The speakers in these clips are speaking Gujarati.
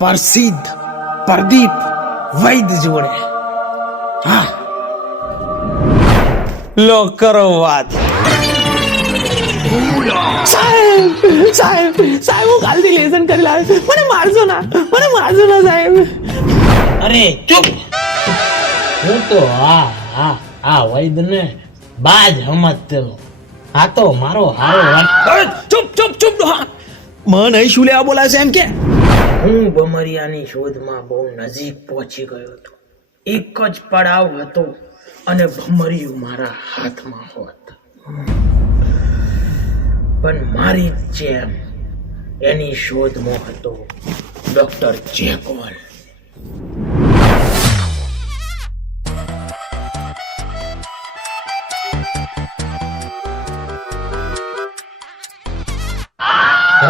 પ્રસિદ્ધ પ્રદીપ વૈદ જોડે. હા. લો કરો વાત. સાહેબ સાહેબ સાહેબ હું કાલથી લેસન કરી લાવ્યો મને મારજો ના મને મારજો ના સાહેબ. અરે ચૂપ. હું તો હા હા હા વૈદ ને બાજ સમજતો આ તો મારો હારો વાત ચૂપ ચૂપ ચૂપ હા. મને શું લેવા બોલાશે છે એમ કે? હું બમરિયાની શોધમાં બહુ નજીક પહોંચી ગયો હતો. એક જ પડાવ હતો અને ભમરિયું મારા હાથમાં હોત. પણ મારી જેમ એની શોધમાં હતો ડોક્ટર જેકોલ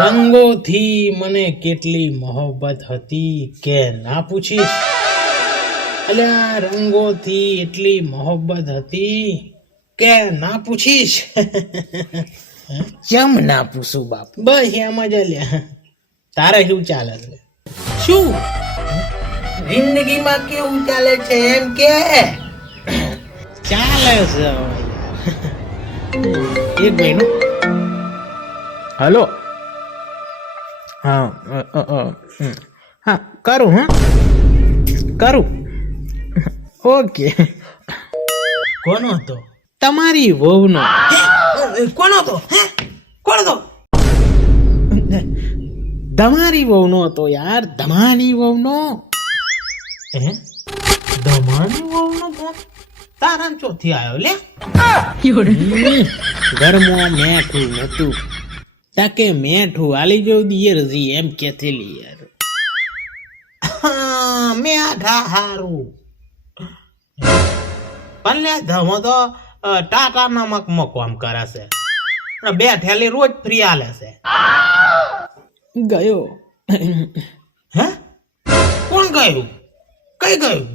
રંગોથી મને કેટલી મોહબ્બત હતી કે ના પૂછીશ? અલ્યા રંગોથી એટલી મોહબ્બત હતી કે ના પૂછીશ? કેમ ના પૂછું બાપ? બસ એમ જ અલ્યા. તારે શું ચાલે છે? શું? જિંદગીમાં કેવું ચાલે છે એમ કે? ચાલે છે. એક મહિનો હલો. હા. હા કરું હા કરું. ઓકે. કોનો હતો? તમારી વહુનો. કોનો હતો? હે? કોણ હતો? તમારી વહુનો હતો યાર ધમાની વહુનો. હે? ધમાની વહુનો તારા ચોથી આવ્યો લે. ઘરમાં મેં કોઈ નતું તાકે મેઠું આલી દિયર જી એમ કેથેલી યાર હા, મેઠા હારું પણ લે ધમો તો ટાટા નમક મકવામ કરે છે અને બે થેલી રોજ ફ્રી આલે છે ગયો હે કોણ ગયું કઈ ગયું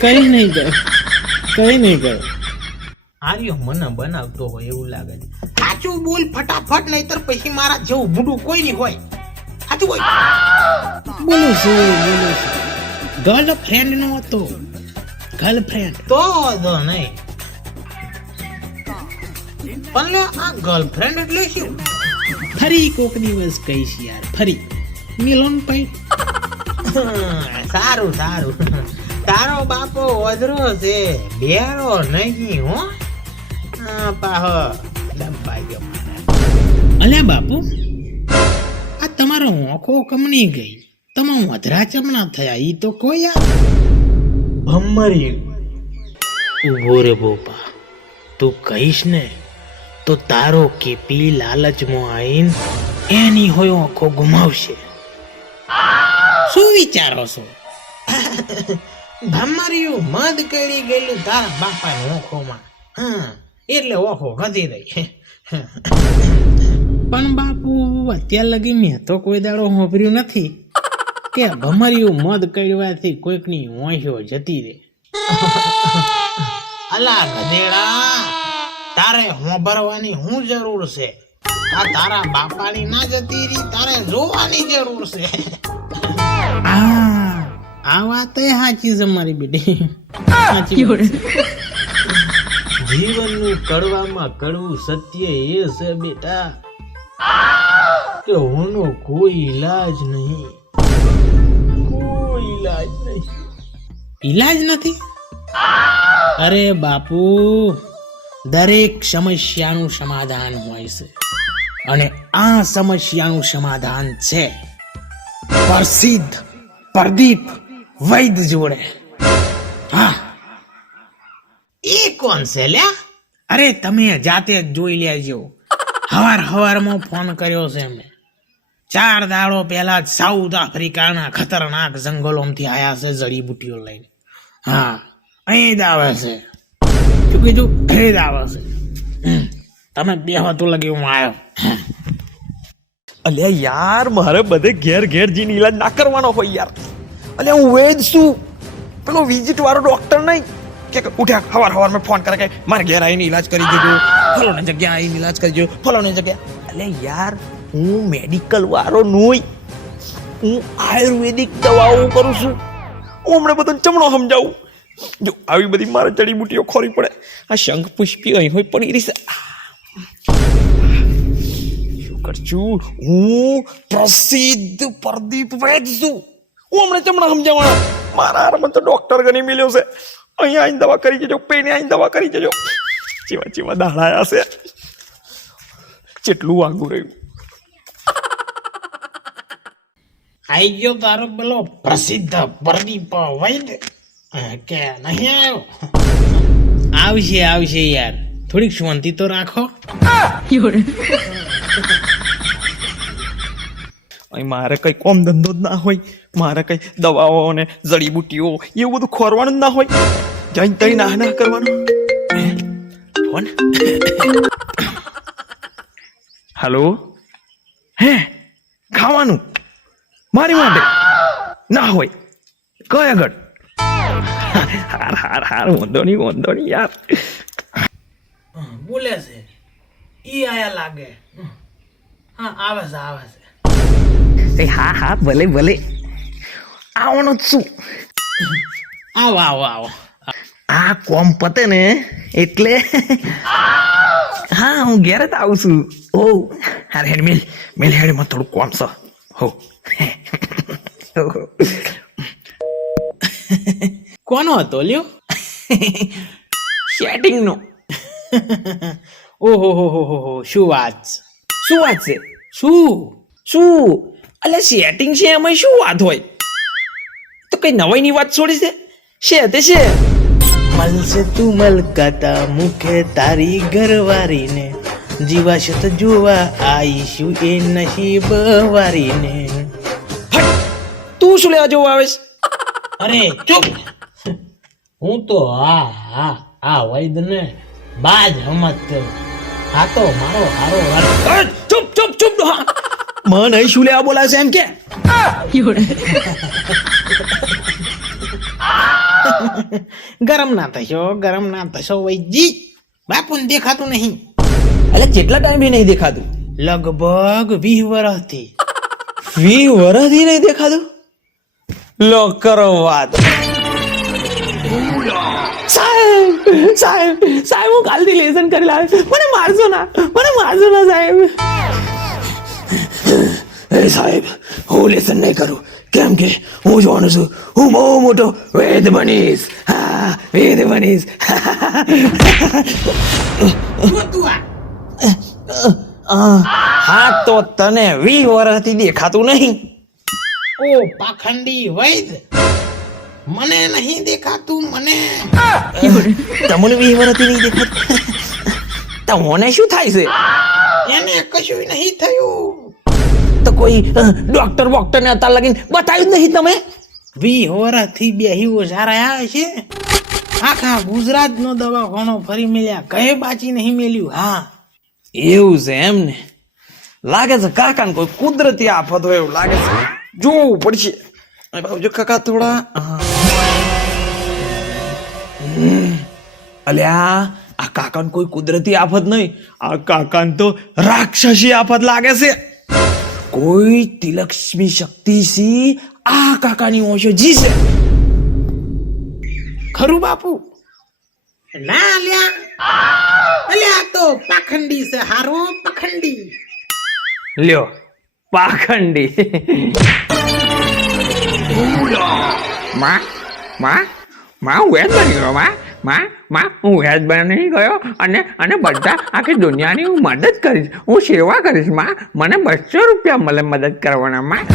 કઈ નહીં ગયો કઈ નહીં ગયો આર્યો મને બનાવતો હોય એવું લાગે છે સાચું બોલ ફટાફટ નહીતર પછી મારા જેવું મૂડું કોઈ નહીં હોય. સાચું બોલ. બોલો છું બોલો છું. ગર્લફ્રેન્ડ નો હતો. ગર્લફ્રેન્ડ તો હતો નહીં. પણ આ ગર્લફ્રેન્ડ એટલે શું? ફરી કોક દિવસ કહીશ યાર ફરી. મિલોન પૈ સારું સારું. તારો બાપો વધરો છે બેરો નહીં હો પાહો. અલ્યા બાપુ આ તમારો ઓંખો કમની ગઈ. તમે વધરા ચમણા થયા ઈ તો કોઈ યાર ભમરી ઊભો રે બોપા તું કહીશ ને તો તારો કેપી લાલચમાં આવીને એની હોય આંખો ગુમાવશે. શું વિચારો છો? ભમરિયું મદ કરી ગયેલું તારા બાપાની ઓખોમાં હા એટલે ઓખો વધી રહી. પણ બાપુ અત્યાર લગી મેં તો કોઈ દાડો હોભર્યું નથી કે ભમરિયું મધ કડવાથી કોઈકની ઓંશો જતી રે અલા ગધેડા તારે હોંભરવાની હું જરૂર છે? આ તારા બાપાની ના જતી રી તારે જોવાની જરૂર છે. આ વાત એ સાચી છે મારી બેટી. સાચી જીવનનું કડવામાં કડવું સત્ય એ છે બેટા. કે હોનો કોઈ ઈલાજ નહીં. કોઈ ઈલાજ નહીં. ઈલાજ નથી? અરે બાપુ દરેક સમસ્યાનું સમાધાન હોય છે. અને આ સમસ્યાનું સમાધાન છે. પ્રસિદ્ધ પ્રદીપ વૈદ જોડે. હા. એ કોણ છે લ્યા? અરે તમે જાતે જ જોઈ લેજો. હવાર હવારમાં ફોન કર્યો છે મેં. ચાર દાડો પહેલા જ સાઉથ આફ્રિકાના ખતરનાક જંગલોમાંથી આવ્યા છે જડીબુટીઓ લઈને. હા, અહીં જ આવે છે. શું કીધું? અહીં જ આવે છે. તમે બે વાતું લગી હું આવ્યો અલ્યા યાર, મારે બધે ઘેર ઘેર જઈને ઈલાજ ના કરવાનો હોય યાર. અલ્યા હું વેજ છું. પેલો વિઝિટ વાળો ડોક્ટર નહીં. કે ઉઠ્યા, હવાર મેં ફોન કરે કે મારે ઘેર આવીને ઈલાજ કરી દીધો. ફલોની જગ્યા આવીને ઈલાજ કરી દીધો. ફલોની જગ્યા અલ્યા યાર, હું મેડિકલ વાળો નોય હું આયુર્વેદિક દવાઓ કરું છું. હું હમણાં બધાને ચમણો સમજાવું. જો આવી બધી મારે જડીબુટીઓ ખોરી પડે. આ શંખ પુષ્પી અહીં હોય પડી રહી શું કરશું? હું પ્રસિદ્ધ પ્રદીપ વૈદ છું હું હમણાં ચમણા સમજાવવાનો. મારા હારમાં તો ડોક્ટર ગણી મળ્યો છે. અહીંયા આવીને દવા કરી જજો પેને આવીને દવા કરી જજો. ચીવા ચીવા દાડાયા છે. કેટલું વાગું રહ્યું. આઈ ગયો તારો પેલો પ્રસિદ્ધ પ્રદીપ વૈદ કે નહીં આવ્યો? આવશે આવશે યાર. થોડીક શાંતિ તો રાખો. અહીં મારે કઈ કોમ ધંધો જ ના હોય મારે કઈ દવાઓ ને જડીબુટીઓ એવું બધું ખોરવાનું જ ના હોય. જઈને તઈ ના ના કરવાનું ફોન હેલો હે ખાવાનું મારી માટે ના હોય કઈ આગળ હાર હાર હાર વાંધો નહીં વાંધો નહીં યાર બોલે છે ઈ આયા લાગે હા આવે છે આવે છે એ હા હા ભલે ભલે આવવાનું જ શું આવો આવો આવો આ કોમ પતે ને એટલે હા હું ઘેરે જ આવું છું. ઓ હાર હેડ મિલ મિલ હેડમાં થોડું કોમ છે. હો. કોનો હતો લ્યો? સેટિંગ નો ઓહો હો હો હો હો શું વાત? શું વાત છે? શું? શું? અલે સેટિંગ છે એમાં શું વાત હોય? તો કઈ નવાઈની વાત છોડી છે? છે તે છે. મલશે તું મલકાતા મુખે તારી ઘરવારીને. જીવાશે તો જોવા આઈશું એ નસીબ વારીને. તું શું લેવા જોવા આવે અરે ચૂપ! હું તો હા હા આ વૈદને બાજ હમત હા તો મારો હારો! ચૂપ ચૂપ ચૂપ મન મને શું લેવા બોલાશે એમ કે? ગરમ ના થશો ગરમ ના થશો વૈજી બાપુને દેખાતું નહીં. એટલે કેટલા ટાઈમ નહીં દેખાતું? લગભગ વીસ વર્ષથી વી વરસથી નહીં દેખાતું? લો કરો વાત. સાહેબ સાહેબ સાહેબ હું કાલથી લેસન કરી લાવે મને મારજો ના મને મારજો ના સાહેબ. સાહેબ હું લેસન નહીં કરું. કેમ કે હું જોવાનું છું. હું બહુ મોટો વેદ બનીશ. હા વેદ બનીશ. હા તો તને વી વર્ષથી દેખાતું નહીં. ઓ પાખંડી વૈદ મને નહીં દેખાતું મને. તમને વી વર્ષથી નહીં દેખાતું? તમને શું થાય છે? એને કશું નહીં થયું. તો કોઈ ડોક્ટર વોક્ટર ને અત્યાર લગીને બતાવ્યું જ નહીં તમે. વી વર્ષથી બે હિવો સારા આવે છે. આખા ગુજરાત નો દવાખાનો ફરી મેલ્યા કહે બાચી નહીં મેલ્યું. હા. એવું છે એમ ને. લાગે છે કાકા ને કોઈ કુદરતી આફત હોય એવું લાગે છે. જોવું પડશે. અહીં કાકા થોડા. અલ્યા આ કાકા કોઈ કુદરતી આફત નહીં. આ કાકા તો રાક્ષસી આફત લાગે છે. કોઈ તિલક્ષ્મી શક્તિ સી આ કાકાની ઓછો જીશે ખરું બાપુ ના લ્યા અલ્યા તો પાખંડી છે હારો પાખંડી લ્યો પાખંડી માં માં માં વેન બની ગયો માં માં માં હું વ્યાજ બની ગયો અને અને બધા આખી દુનિયાની હું મદદ કરીશ. હું સેવા કરીશમાં. મને બસો રૂપિયા મળે મદદ કરવાના માં.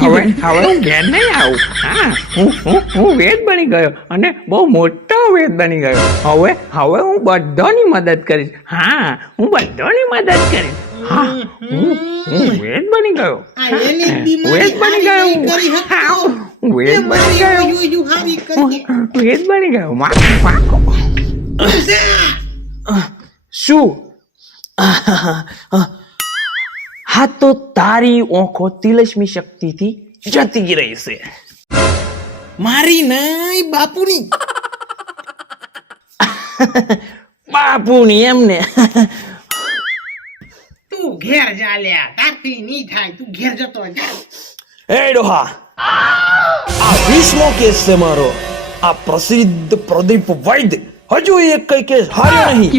હવે હવે હું ઘેર નહીં આવું. હા. હું હું હું વેદ બની ગયો અને બહુ મોટો વેદ બની ગયો. હવે હવે હું બધાની મદદ કરીશ. હા હું બધાની મદદ કરીશ. હા. હું હું વેદ બની ગયો. વેદ બની ગયો. વેદ બની મારી ગયો યુ યુ હારી કરી વેદ બની ગયો માં માં શું હા તો તારી ઓંખો તિલક્ષ્મી શક્તિથી જતી રહી છે મારી નહીં બાપુની બાપુની એમને તું ઘેર જા લ્યા તારથી નહીં થાય તું ઘેર જતો જા એ ડોહા આ વીસમો કેસ છે મારો. આ પ્રસિદ્ધ પ્રદીપ વૈદ હજુ એક કઈ કેસ હાર્યો નહીં.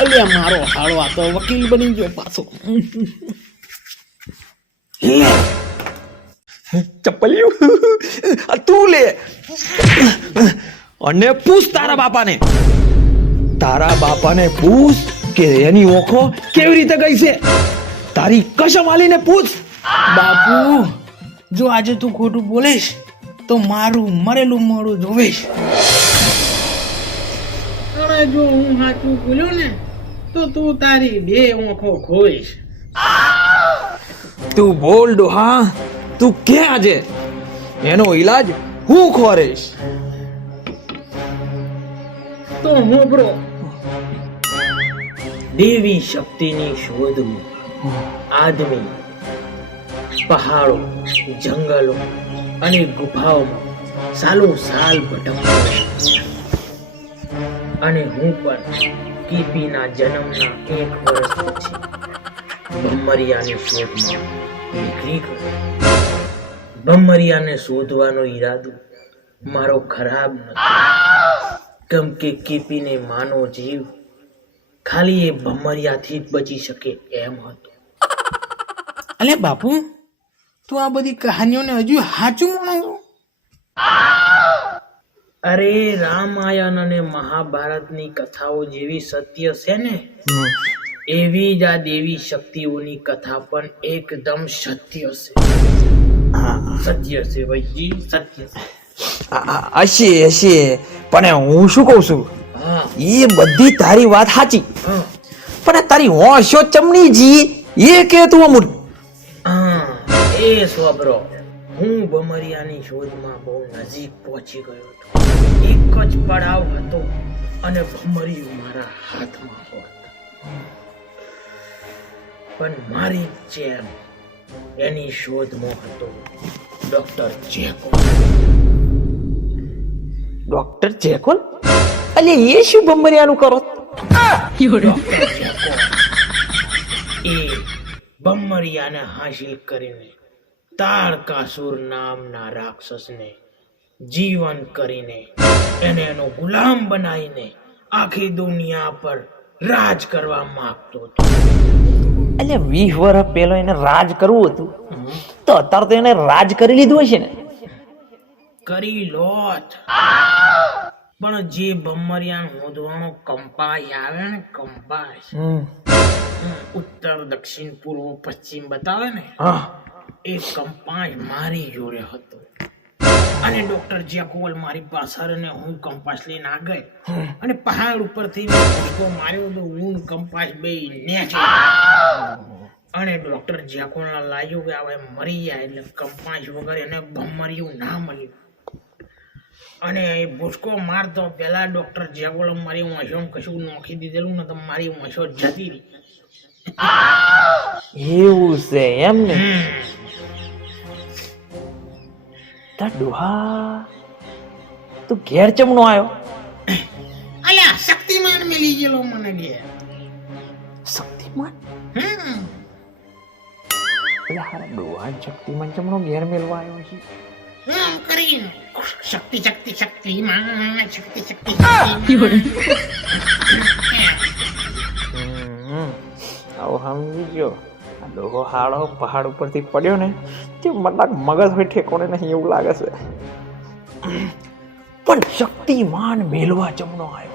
અલ્યા મારો હાળો આ તો વકીલ બની ગયો પાછો. લે તું લે. અને પૂછ તારા બાપાને. તારા બાપાને પૂછ કે એની ઓખો કેવી રીતે ગઈ છે. તારી કસમ આલીને પૂછ. બાપુ જો આજે તું ખોટું બોલીશ તો મારું મરેલું મોડું જોવીશ અને જો હું સાચું બોલ્યો ને તો તું તારી બે ઓંખો ખોઈશ તું બોલ ડોહા તું કે આજે? એનો ઈલાજ હું ખોરીશ તો હું બ્રો દેવી શક્તિની શોધમાં આદમી પહાડો, જંગલો અને ગુફાઓમાં સાલો સાલ ભટકતો અને હું પણ કીપીના જન્મના એક વર્ષ પછી ભમરિયાની શોધમાં નીકળી ગયો. ભમરિયાને શોધવાનો ઈરાદો મારો ખરાબ નથી. કેમ કે કીપીને માનો જીવ ખાલી એ ભમરિયાથી જ બચી શકે એમ હતો. અલે બાપુ તું આ બધી કહાનીઓને હજુ સાચું માનો અરે રામાયણ અને મહાભારતની કથાઓ જેવી સત્ય છે ને એવી જ આ દેવી શક્તિઓની કથા પણ એકદમ સત્ય છે. સત્ય છે ભાઈજી સત્ય છે. હશે હશે. પણ હું શું કહું છું? એ બધી તારી વાત સાચી. પણ તારી હોશો ચમણીજી એ કે તું અમુલ? હા એ સ્વબ્રો હું બમરિયાની શોધમાં બહુ નજીક પહોંચી ગયો હતો. એક જ પડાવ હતો અને ભમરિયું મારા હાથમાં હોત. પણ મારી જેમ એની શોધમાં હતો ડોક્ટર જેકોલ. ડોક્ટર જેકોલ? અલે એ શું બમરિયાનું કરો? એ ભમરિયાને હાસિલ કરીને તારકાસુર નામના રાક્ષસને જીવન કરીને એને એનો ગુલામ બનાવીને આખી દુનિયા પર રાજ કરવા માંગતો હતો. એટલે વીસ વર્ષ પેલો એને રાજ કરવું હતું. તો અત્યારે તો એને રાજ કરી લીધું હશે ને? કરી લોત. પણ જે ભમરિયાન હોદવાનો કંપાસ આવે ને કંપાસ ઉત્તર દક્ષિણ પૂર્વ પશ્ચિમ બતાવે ને? હા. એ કંપાસ મારી જોડે હતો. અને ડોક્ટર જેકોલ મારી પાછળ અને હું કંપાસ લઈને આ ગઈ. અને પહાડ ઉપરથી મેં માર્યો તો હું કંપાસ બે નેચે. અને ડોક્ટર જેકોલના લાગ્યું કે હવે મરી જાય એટલે કંપાસ વગર એને ભમર્યું ના મળ્યું. અને એ ભૂસકો મારતો પહેલાં ડોક્ટર જેકોલ મારી વાંસો કશું નોખી દીધેલું ને તો મારી મસો જતી રહી. એવું છે એમ ને. તા ડોહા તું ઘેર ચમનો આવ્યો અલ્યા શક્તિમાન મિલી ગયેલો મને ઘેર. શક્તિમાન? હમ. એટલે હારા ડોહા શક્તિમાન ચમનો ઘેર મેળવા આવ્યો છે? હમ કરીને. શક્તિ શક્તિ શક્તિ શક્તિ શક્તિમાન. હમ. આવો સમજી ગયો. આ ડોહો હાડો પહાડ ઉપરથી પડ્યો ને. તે મતલબ મગજ હોય ઠેકોને નહીં એવું લાગે છે. પણ શક્તિમાન મેલવા જમનો આવ્યો.